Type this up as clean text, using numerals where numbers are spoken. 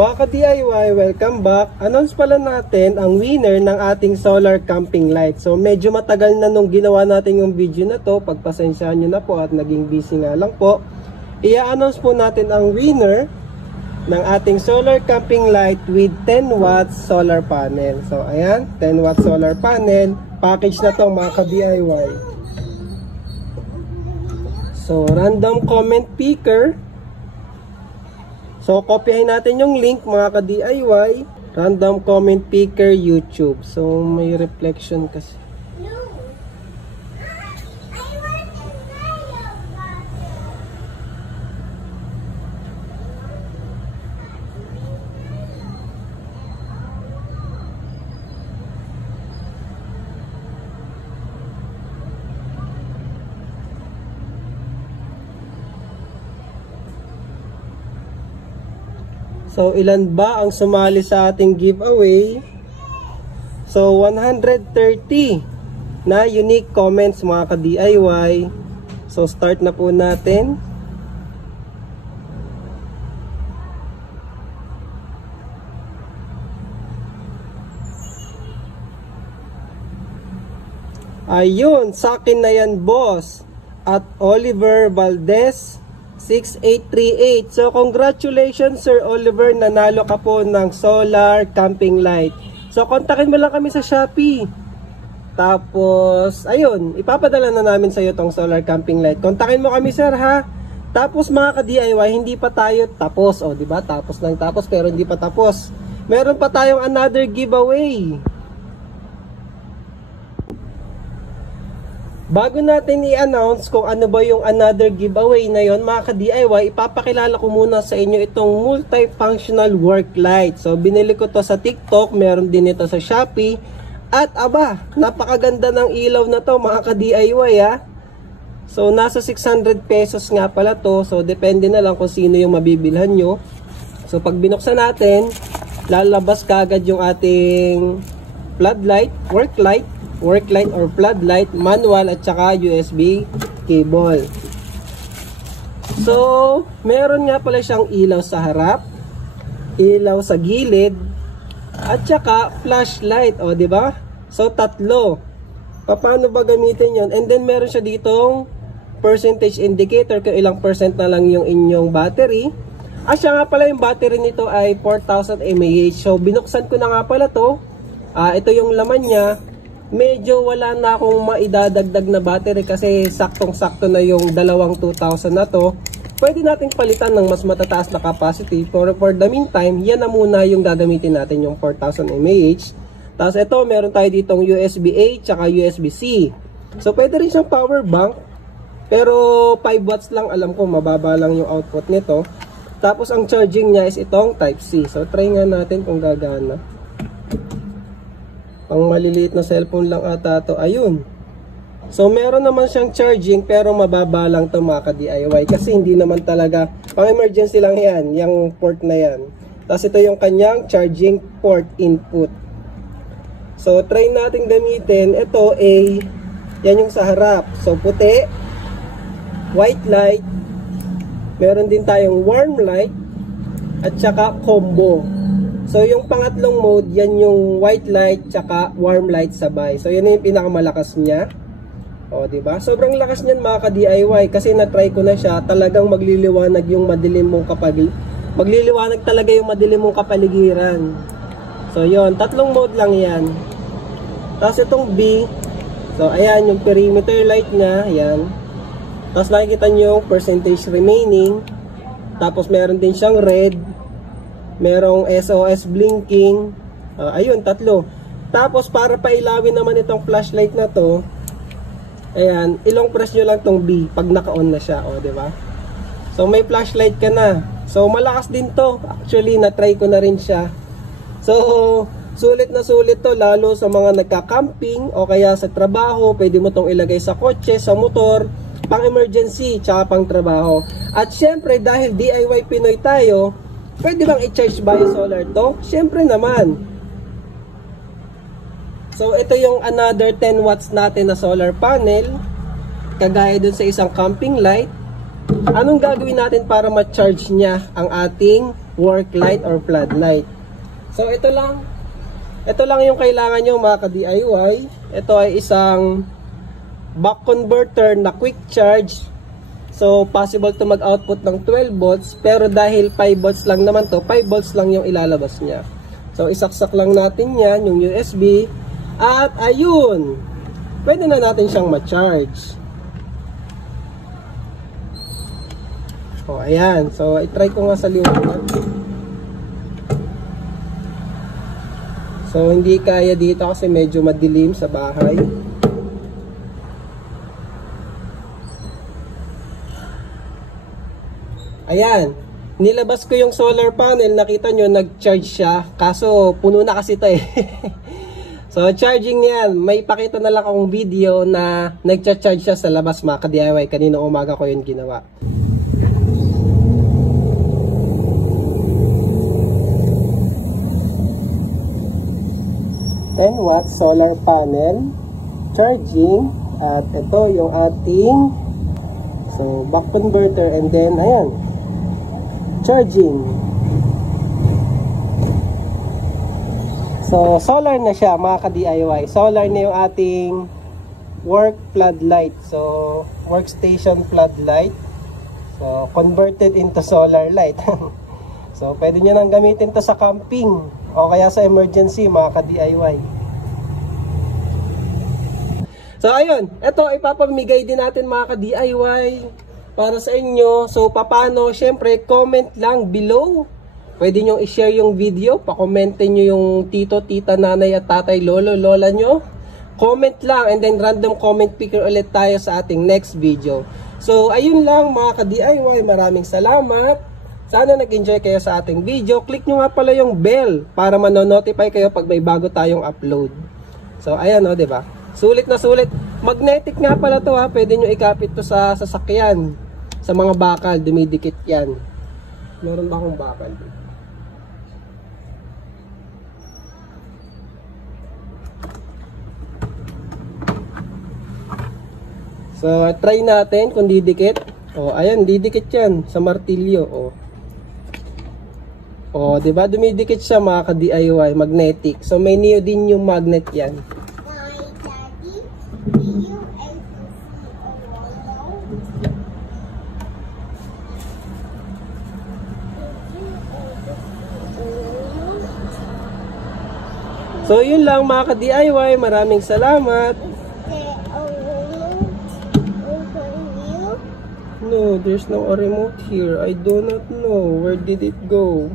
Mga ka-DIY, welcome back. Announce pala natin ang winner ng ating solar camping light. So medyo matagal na nung ginawa natin yung video na to. Pagpasensyahan nyo na po at naging busy nga lang po. I-announce po natin ang winner ng ating solar camping light with 10 watts solar panel. So ayan, 10 watts solar panel. Package na to mga ka-DIY. So random comment picker. So, kopyahin natin yung link mga ka-DIY. Random comment picker YouTube. So, may reflection kasi. So, ilan ba ang sumali sa ating giveaway? So, 130 na unique comments mga ka-DIY. So, start na po natin. Ayun, sa akin na yan boss. At Oliver Valdez 6838. So, congratulations Sir Oliver, nanalo ka po ng solar camping light. So, kontakin mo lang kami sa Shopee. Tapos, ayun, ipapadala na namin sa iyo tong solar camping light. Kontakin mo kami sir ha. Tapos mga ka-DIY, hindi pa tayo tapos. O, diba? Tapos lang tapos pero hindi pa tapos. Meron pa tayong another giveaway. Bago natin i-announce kung ano ba yung another giveaway na yon, mga ka-DIY, ipapakilala ko muna sa inyo itong multifunctional work light. So, binili ko to sa TikTok, meron din ito sa Shopee. At aba, napakaganda ng ilaw na to mga ka-DIY ha. So, nasa 600 pesos nga pala to. So, depende na lang kung sino yung mabibilhan nyo. So, pag binuksan natin, lalabas kaagad yung ating floodlight, work light or floodlight, manual at saka USB cable. So, meron nga pala siyang ilaw sa harap, ilaw sa gilid, at saka flashlight, o di ba? So, tatlo. Paano ba gamitin 'yon? And then meron siya ditong percentage indicator kung ilang percent na lang yung inyong battery. At siya nga pala yung battery nito ay 4000 mAh. So, binuksan ko na nga pala to. Ito yung laman niya. Medyo wala na akong maidadagdag na battery kasi saktong-sakto na yung dalawang 2000 na to. Pwede natin palitan ng mas matataas na capacity. For the meantime, yan na muna yung gagamitin natin, yung 4000 mAh. Tapos ito, meron tayo ditong USB-A tsaka USB-C. So pwede rin siyang power bank. Pero 5 watts lang, alam ko mababa lang yung output nito. Tapos ang charging niya is itong Type-C. So try nga natin kung gagana. Pang maliliit na cellphone lang ata to. Ayun. So, meron naman siyang charging pero mababa lang to mga ka-DIY. Kasi hindi naman talaga, pang emergency lang yan. Yung port na yan. Tapos ito yung kanyang charging port input. So, try natin gamitin. Ito ay, yan yung sa harap. So, puti, white light, meron din tayong warm light, at saka combo. So, yung pangatlong mode, yan yung white light tsaka warm light sabay. So, yan yung pinakamalakas niya. O, diba? Sobrang lakas niyan mga ka-DIY kasi na-try ko na siya. Talagang magliliwanag yung madilim mong magliliwanag talaga yung madilim mong kapaligiran. So, yon, tatlong mode lang yan. Tapos itong B, so, ayan yung perimeter light niya. Ayan. Tapos nakikita nyo yung percentage remaining. Tapos meron din siyang red. Merong SOS blinking. Ayun, tatlo. Tapos para pailawin naman itong flashlight na to, ayan, ilong press nyo lang tong B pag naka-on na siya, o, diba? So may flashlight ka na. So malakas din to. Actually, na-try ko na rin siya. So sulit na sulit to lalo sa mga nagka-camping o kaya sa trabaho. Pwede mo tong ilagay sa kotse, sa motor, pang emergency, tsaka pang trabaho. At syempre, dahil DIY Pinoy tayo, pwede bang i-charge by solar to? Siyempre naman. So, ito yung another 10 watts natin na solar panel. Kagaya dun sa isang camping light. Anong gagawin natin para ma-charge niya ang ating work light or floodlight? So ito lang yung kailangan nyo mga ka-DIY. Ito ay isang buck converter na quick charge. So possible to mag-output ng 12 volts, pero dahil 5 volts lang naman to, 5 volts lang yung ilalabas niya. So isaksak lang natin yan, yung USB, at ayun, pwede na natin siyang ma-charge. O ayan, so i-try ko nga sa liwanag. So hindi kaya dito kasi medyo madilim sa bahay. Ayan, nilabas ko yung solar panel, nakita nyo nag-charge siya, kaso puno na kasi ito eh. So charging yan, may pakita na lang akong video na nag-charge siya sa labas mga ka-DIY, kanina umaga ko yun ginawa. 10 watt solar panel charging, at ito yung ating buck converter, and then ayan, charging. So solar na siya mga ka-DIY, solar na yung ating work floodlight, so workstation floodlight, so converted into solar light. So pwede nyo nang gamitin to sa camping o kaya sa emergency mga ka-DIY. So ayun, ito ipapamigay din natin mga ka-DIY para sa inyo. So paano? Syempre comment lang below. Pwede nyo i-share yung video, pa-commentin nyo yung tito, tita, nanay at tatay, lolo, lola nyo. Comment lang, and then random comment picker ulit tayo sa ating next video. So ayun lang mga ka-DIY, maraming salamat. Sana nag-enjoy kayo sa ating video. Click nyo nga pala yung bell para mano-notify kayo pag may bago tayong upload. So ayan o, diba? Sulit na sulit. Magnetic nga pala to ha. Pwede nyo ikapit to sa sasakyan. Sa mga bakal, dumidikit yan. Meron ba akong bakal dito? So try natin kung didikit. O ayan, didikit yan sa martilyo. O, diba? Dumidikit siya mga ka-DIY, magnetic. So, may neodymium magnet yan. So, yun lang mga ka-DIY. Maraming salamat. No, there's no remote here. I do not know. Where did it go?